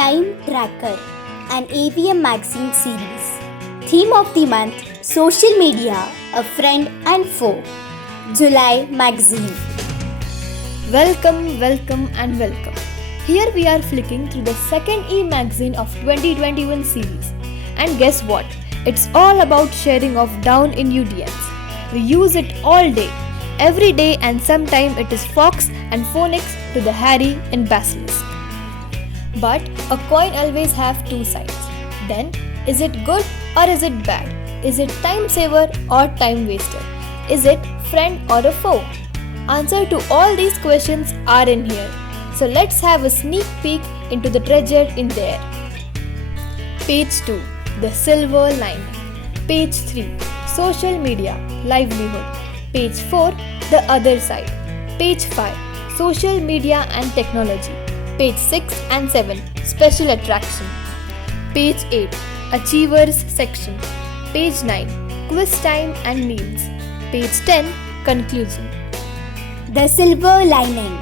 Time Tracker, an AVM magazine series. Theme of the month: Social Media, a Friend and Foe. July Magazine. Welcome. Here we are flicking through the second e-magazine of 2021 series. And guess what? It's all about sharing of down in UDNs. We use it all day, every day, and sometimes it is Fox and Phoenix to the Harry and Basilisk. But a coin always have two sides. Then, is it good or is it bad? Is it time saver or time waster? Is it friend or a foe? Answer to all these questions are in here. So let's have a sneak peek into the treasure in there. Page 2. The Silver Lining. Page 3. Social Media, Livelihood. Page 4. The Other Side. Page 5. Social Media and Technology. Page 6 and 7. Special Attraction. Page 8. Achievers section. Page 9. Quiz time and memes. Page 10. Conclusion. The Silver Lining.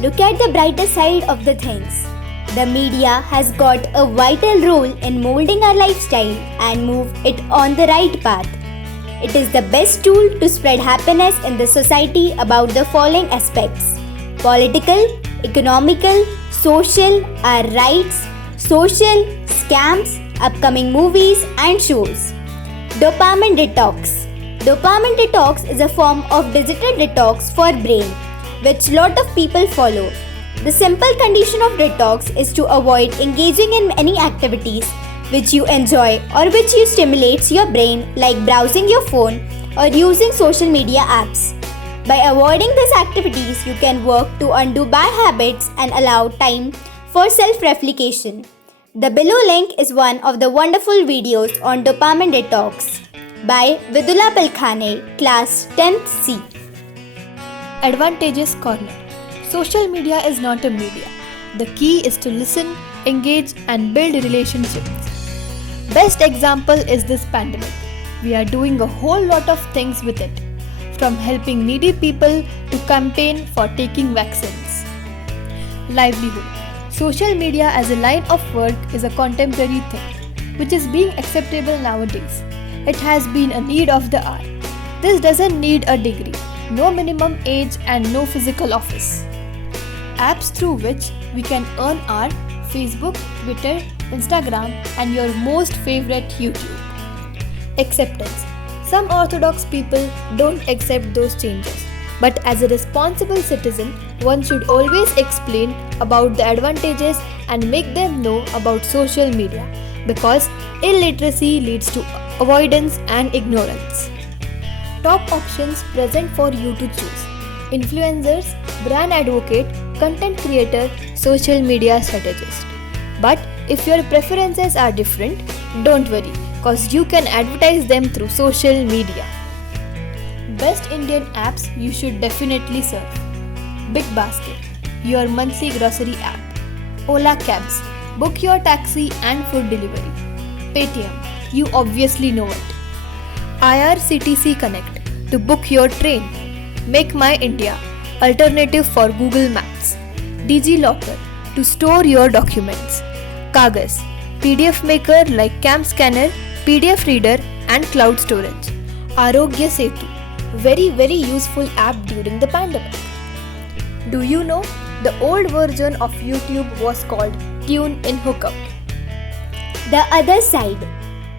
Look at the brighter side of the things. The media has got a vital role in molding our lifestyle and move it on the right path. It is the best tool to spread happiness in the society about the following aspects: political, economical, social, our rights, social, scams, upcoming movies and shows. Dopamine detox. Dopamine detox is a form of digital detox for brain, which lot of people follow. The simple condition of detox is to avoid engaging in any activities which you enjoy or which you stimulates your brain, like browsing your phone or using social media apps. By avoiding these activities, you can work to undo bad habits and allow time for self-reflection. The below link is one of the wonderful videos on dopamine detox by Vidula Balkhane, class 10th C. Advantages Corner. Social media is not a media. The key is to listen, engage, and build relationships. Best example is this pandemic. We are doing a whole lot of things with it, from helping needy people to campaign for taking vaccines. Livelihood. Social media as a line of work is a contemporary thing, which is being acceptable nowadays. It has been a need of the hour. This doesn't need a degree, no minimum age, and no physical office. Apps through which we can earn our Facebook, Twitter, Instagram, and your most favorite YouTube. Acceptance. Some orthodox people don't accept those changes, but as a responsible citizen, one should always explain about the advantages and make them know about social media, because illiteracy leads to avoidance and ignorance. Top options present for you to choose: influencers, brand advocate, content creator, social media strategist. But if your preferences are different, don't worry, cause you can advertise them through social media. Best Indian apps you should definitely serve: Big Basket, your monthly grocery app; Ola Cabs, book your taxi and food delivery; Paytm, you obviously know it; IRCTC Connect, to book your train; Make My India, alternative for Google Maps; DigiLocker, to store your documents; Kagaz, PDF maker like Cam Scanner, PDF reader, and cloud storage; Arogya Setu, very useful app during the pandemic. Do you know the old version of YouTube was called Tune in Hookup? The other side.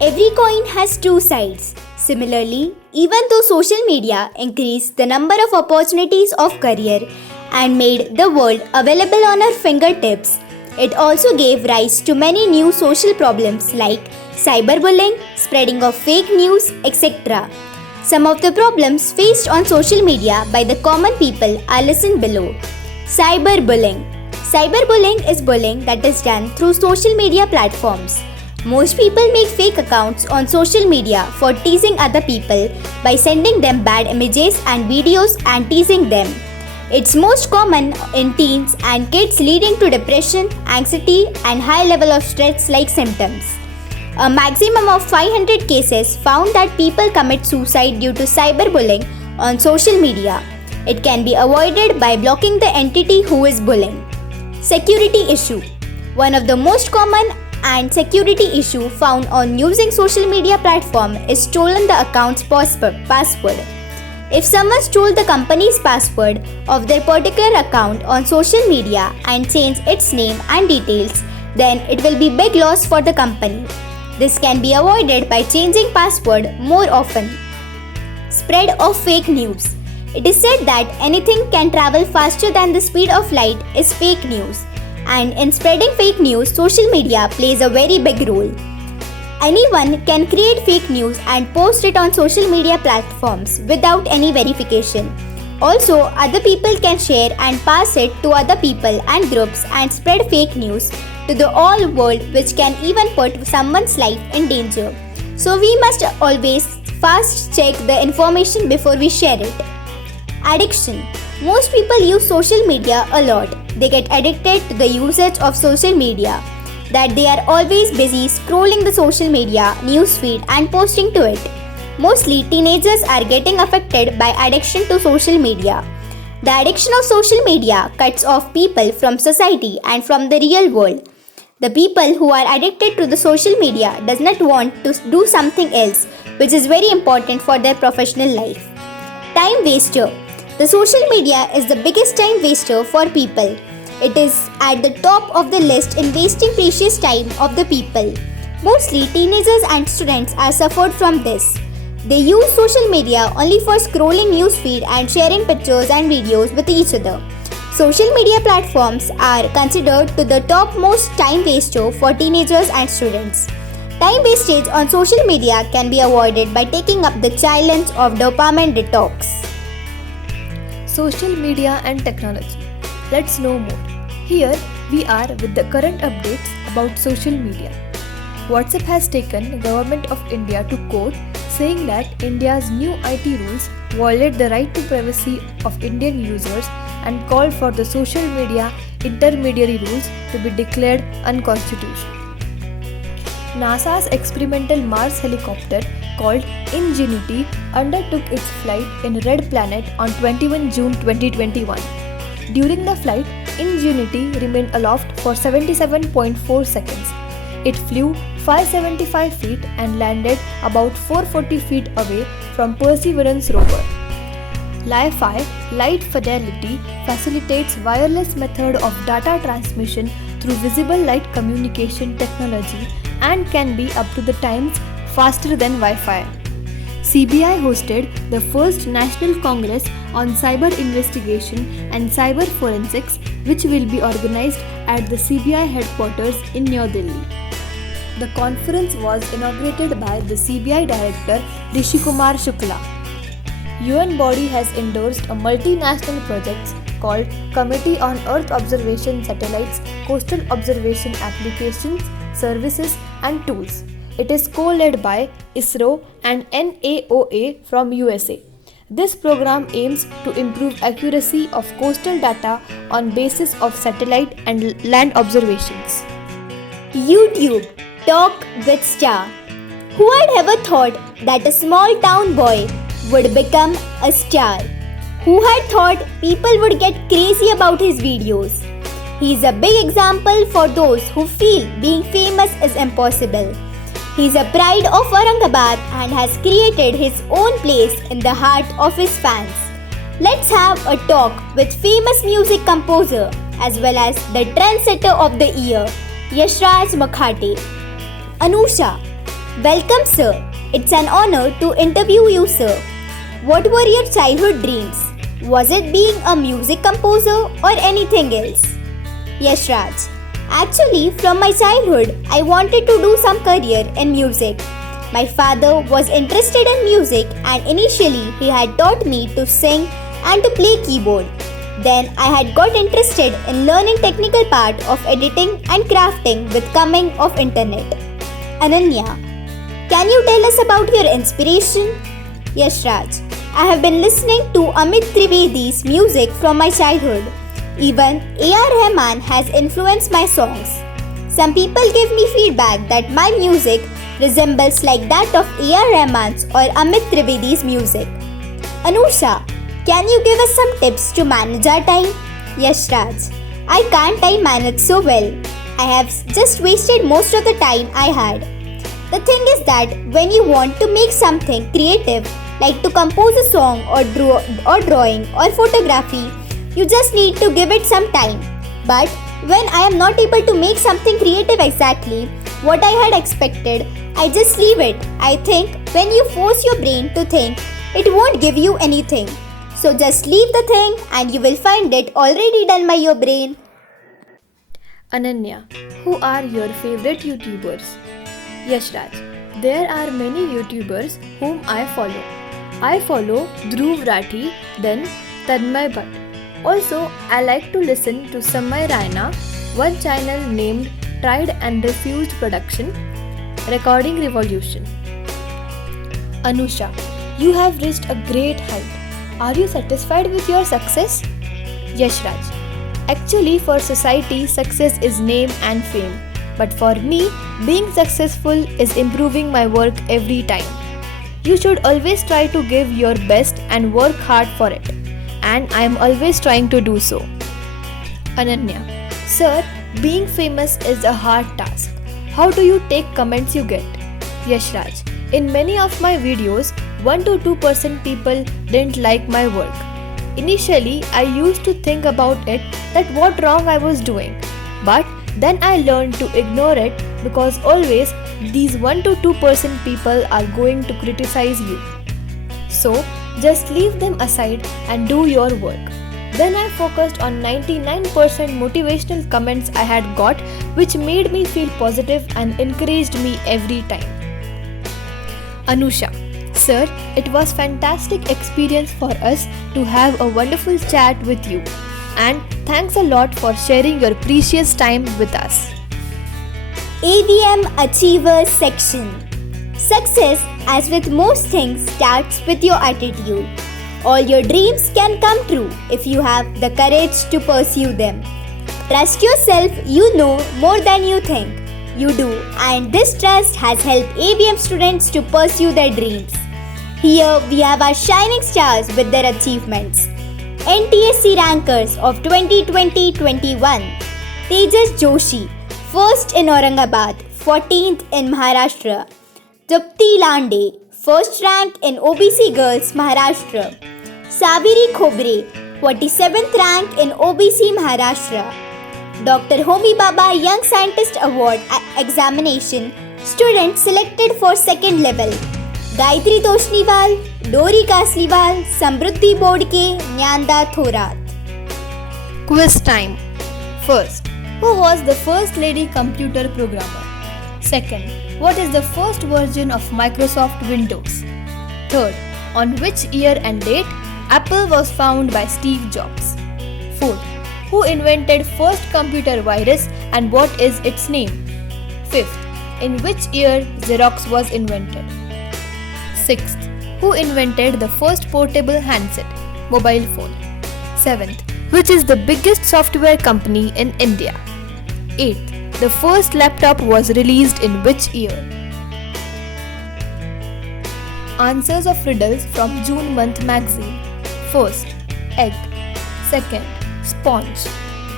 Every coin has two sides. Similarly, even though social media increased the number of opportunities of career and made the world available on our fingertips, it also gave rise to many new social problems like cyberbullying, spreading of fake news, etc. Some of the problems faced on social media by the common people are listed below. Cyberbullying. Cyberbullying is bullying that is done through social media platforms. Most people make fake accounts on social media for teasing other people by sending them bad images and videos and teasing them. It's most common in teens and kids, leading to depression, anxiety, and high level of stress-like symptoms. A maximum of 500 cases found that people commit suicide due to cyberbullying on social media. It can be avoided by blocking the entity who is bullying. Security issue. One of the most common and security issue found on using social media platform is stolen the account's password. If someone stole the company's password of their particular account on social media and changed its name and details, then it will be big loss for the company. This can be avoided by changing password more often. Spread of fake news. It is said that anything can travel faster than the speed of light is fake news. And in spreading fake news, social media plays a very big role. Anyone can create fake news and post it on social media platforms without any verification. Also, other people can share and pass it to other people and groups and spread fake news to the whole world, which can even put someone's life in danger. So we must always fast check the information before we share it. Addiction. Most people use social media a lot. They get addicted to the usage of social media, that they are always busy scrolling the social media newsfeed and posting to it. Mostly teenagers are getting affected by addiction to social media. The addiction of social media cuts off people from society and from the real world. The people who are addicted to the social media does not want to do something else, which is very important for their professional life. Time waster. The social media is the biggest time waster for people. It is at the top of the list in wasting precious time of the people. Mostly teenagers and students are suffered from this. They use social media only for scrolling newsfeed and sharing pictures and videos with each other. Social media platforms are considered to the topmost time waster for teenagers and students. Time wastage on social media can be avoided by taking up the challenge of dopamine detox. Social media and technology. Let's know more. Here we are with the current updates about social media. WhatsApp has taken Government of India to court, saying that India's new IT rules violate the right to privacy of Indian users and called for the social media intermediary rules to be declared unconstitutional. NASA's experimental Mars helicopter called Ingenuity undertook its flight in Red Planet on 21 June 2021. During the flight, Ingenuity remained aloft for 77.4 seconds. It flew 575 feet and landed about 440 feet away from Perseverance rover. Li-Fi, light fidelity, facilitates wireless method of data transmission through visible light communication technology and can be up to the times faster than Wi-Fi. CBI hosted the first National Congress on Cyber Investigation and Cyber Forensics, which will be organized at the CBI headquarters in New Delhi. The conference was inaugurated by the CBI Director Rishi Kumar Shukla. UN body has endorsed a multinational project called Committee on Earth Observation Satellites, Coastal Observation Applications, Services and Tools. It is co-led by ISRO and NAOA from USA. This program aims to improve accuracy of coastal data on basis of satellite and land observations. YouTube Talk with Star. Who had ever thought that a small town boy would become a star? Who had thought people would get crazy about his videos? He is a big example for those who feel being famous is impossible. He is a pride of Aurangabad and has created his own place in the heart of his fans. Let's have a talk with famous music composer as well as the trendsetter of the year, Yashraj Makhate. Anusha, welcome sir. It's an honor to interview you sir. What were your childhood dreams? Was it being a music composer or anything else? Yashraj, actually from my childhood I wanted to do some career in music. My father was interested in music and initially he had taught me to sing and to play keyboard. Then I had got interested in learning technical part of editing and crafting with coming of internet. Ananya, can you tell us about your inspiration? Yashraj, I have been listening to Amit Trivedi's music from my childhood. Even A.R. Rahman has influenced my songs. Some people give me feedback that my music resembles like that of A.R. Rahman's or Amit Trivedi's music. Anusha, can you give us some tips to manage our time? Yashraj, I can't time manage so well. I have just wasted most of the time I had. The thing is that when you want to make something creative, like to compose a song or drawing or photography, you just need to give it some time. But when I am not able to make something creative exactly what I had expected, I just leave it. I think when you force your brain to think, it won't give you anything. So just leave the thing and you will find it already done by your brain. Ananya, who are your favorite YouTubers? Yashraj, there are many YouTubers whom I follow. I follow Dhruv Rathi, then Tanmay Bhatt. Also, I like to listen to Samay Raina, one channel named Tried and Refused Production, Recording Revolution. Anusha, you have reached a great height. Are you satisfied with your success? Yashraj, actually for society, success is name and fame. But for me, being successful is improving my work every time. You should always try to give your best and work hard for it. And I am always trying to do so. Ananya, sir, being famous is a hard task. How do you take comments you get? Yashraj, in many of my videos, 1 to 2% people didn't like my work. Initially, I used to think about it that what wrong I was doing. But then I learned to ignore it because always these 1 to 2% people are going to criticize you. So, just leave them aside and do your work. Then I focused on 99% motivational comments I had got, which made me feel positive and encouraged me every time. Anusha, sir, it was fantastic experience for us to have a wonderful chat with you. And thanks a lot for sharing your precious time with us. AVM Achievers section. Success, as with most things, starts with your attitude. All your dreams can come true if you have the courage to pursue them. Trust yourself, you know more than you think. You do, and this trust has helped AVM students to pursue their dreams. Here we have our shining stars with their achievements. NTSC rankers of 2020-21. Tejas Joshi, 1st in Aurangabad, 14th in Maharashtra. Japti Lande, 1st rank in OBC Girls, Maharashtra. Saviri Khobre, 47th rank in OBC Maharashtra. Dr. Homi Baba Young Scientist Award examination, student selected for 2nd level. Gayatri Toshniwal, Dori Kasliwal, Samruddhi Board ke Nyanda Thorat. Quiz time. First, who was the first lady computer programmer? Second, what is the first version of Microsoft Windows? Third, on which year and date Apple was founded by Steve Jobs? Fourth, who invented first computer virus and what is its name? Fifth, in which year Xerox was invented? Sixth, who invented the first portable handset, mobile phone? Seventh, which is the biggest software company in India? Eighth, the first laptop was released in which year? Answers of riddles from June Month magazine. First, egg. Second, sponge.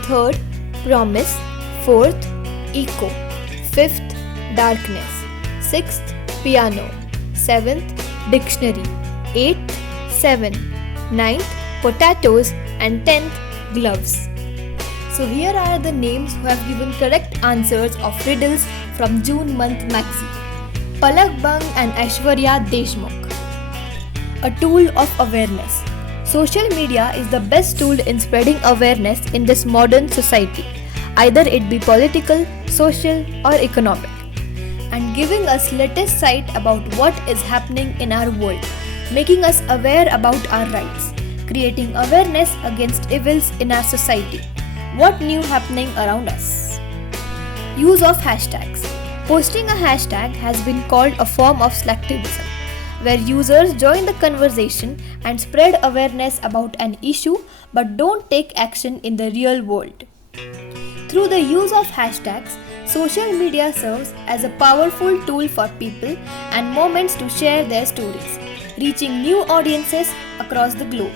Third, promise. Fourth, echo. Fifth, darkness. Sixth, piano. Seventh, dictionary. Eighth, seven. Ninth, potatoes. And 10th, gloves. So here are the names who have given correct answers of riddles from June Month magazine. Palak Bang and Aishwarya Deshmukh. A tool of awareness. Social media is the best tool in spreading awareness in this modern society, either it be political, social or economic, and giving us latest sight about what is happening in our world, making us aware about our rights, creating awareness against evils in our society, what new happening around us. Use of hashtags. Posting a hashtag has been called a form of slacktivism, where users join the conversation and spread awareness about an issue but don't take action in the real world. Through the use of hashtags, social media serves as a powerful tool for people and moments to share their stories, reaching new audiences across the globe.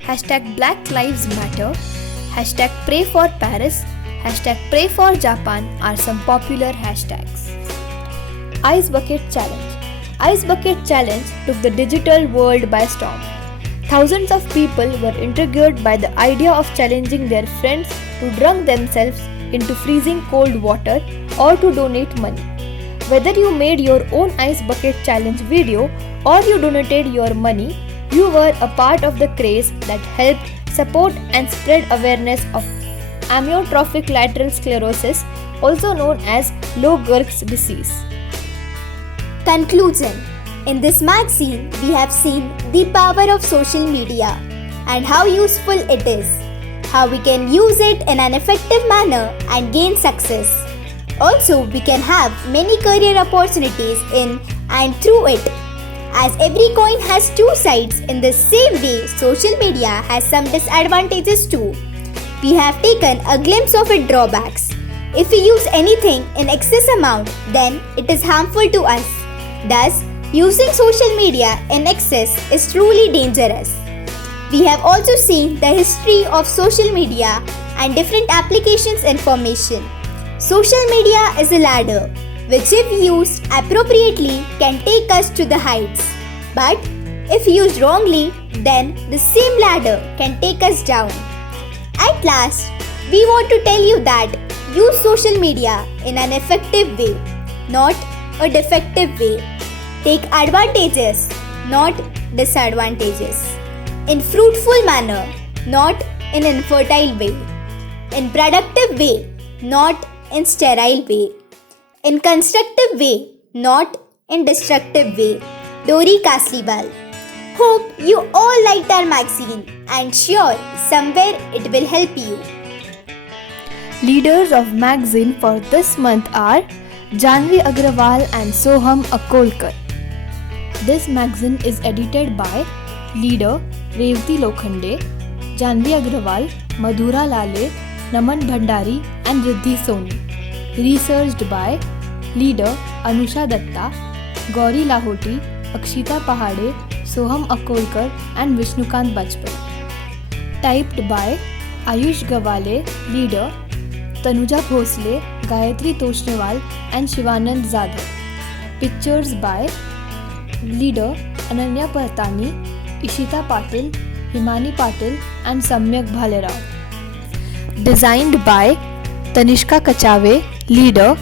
Hashtag Black Lives Matter, hashtag Pray for Paris, #PrayForJapan are some popular hashtags. Ice Bucket Challenge. Ice Bucket Challenge took the digital world by storm. Thousands of people were intrigued by the idea of challenging their friends to dunk themselves into freezing cold water or to donate money. Whether you made your own Ice Bucket Challenge video or you donated your money, you were a part of the craze that helped support and spread awareness of amyotrophic lateral sclerosis, also known as Lou Gehrig's disease. Conclusion. In this magazine, we have seen the power of social media and how useful it is, how we can use it in an effective manner and gain success. Also, we can have many career opportunities in and through it. As every coin has two sides, in the same way, social media has some disadvantages too. We have taken a glimpse of its drawbacks. If we use anything in excess amount, then it is harmful to us. Thus, using social media in excess is truly dangerous. We have also seen the history of social media and different applications information. Social media is a ladder which, if used appropriately, can take us to the heights. But if used wrongly, then the same ladder can take us down. At last, we want to tell you that use social media in an effective way, not a defective way. Take advantages, not disadvantages. In fruitful manner, not in infertile way. In productive way, not in sterile way. In constructive way, not in destructive way. Dori Kasliwal. Hope you all liked our magazine and sure somewhere it will help you. Leaders of magazine for this month are Janvi Agrawal and Soham Akolkar. This magazine is edited by leader Revati Lokhande, Janvi Agrawal, Madhura Lale, Naman Bhandari and Riddhi Soni. Researched by leader Anusha Datta, Gauri Lahoti, Akshita Pahade, Soham Akolkar and Vishnukant Bajpai. Typed by Ayush Gawale, leader Tanuja Bhosle, Gayatri Toshnewal and Shivanand Zadhav. Pictures by leader Ananya Partani, Ishita Patil, Himani Patil and Samyak Bhalerao. Designed by Tanishka Kachave, leader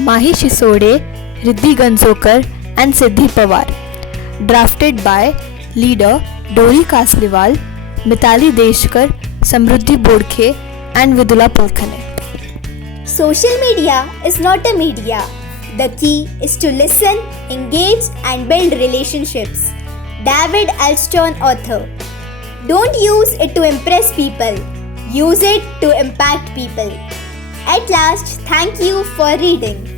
Mahi Shisode, Riddhi Ganzokar and Siddhi Pawar. Drafted by leader Dori Kasliwal, Mitali Deshkar, Samruddhi Bodkhe and Vidula Pulkhane. Social media is not a media. The key is to listen, engage and build relationships. David Alston, author. Don't use it to impress people. Use it to impact people. At last, thank you for reading.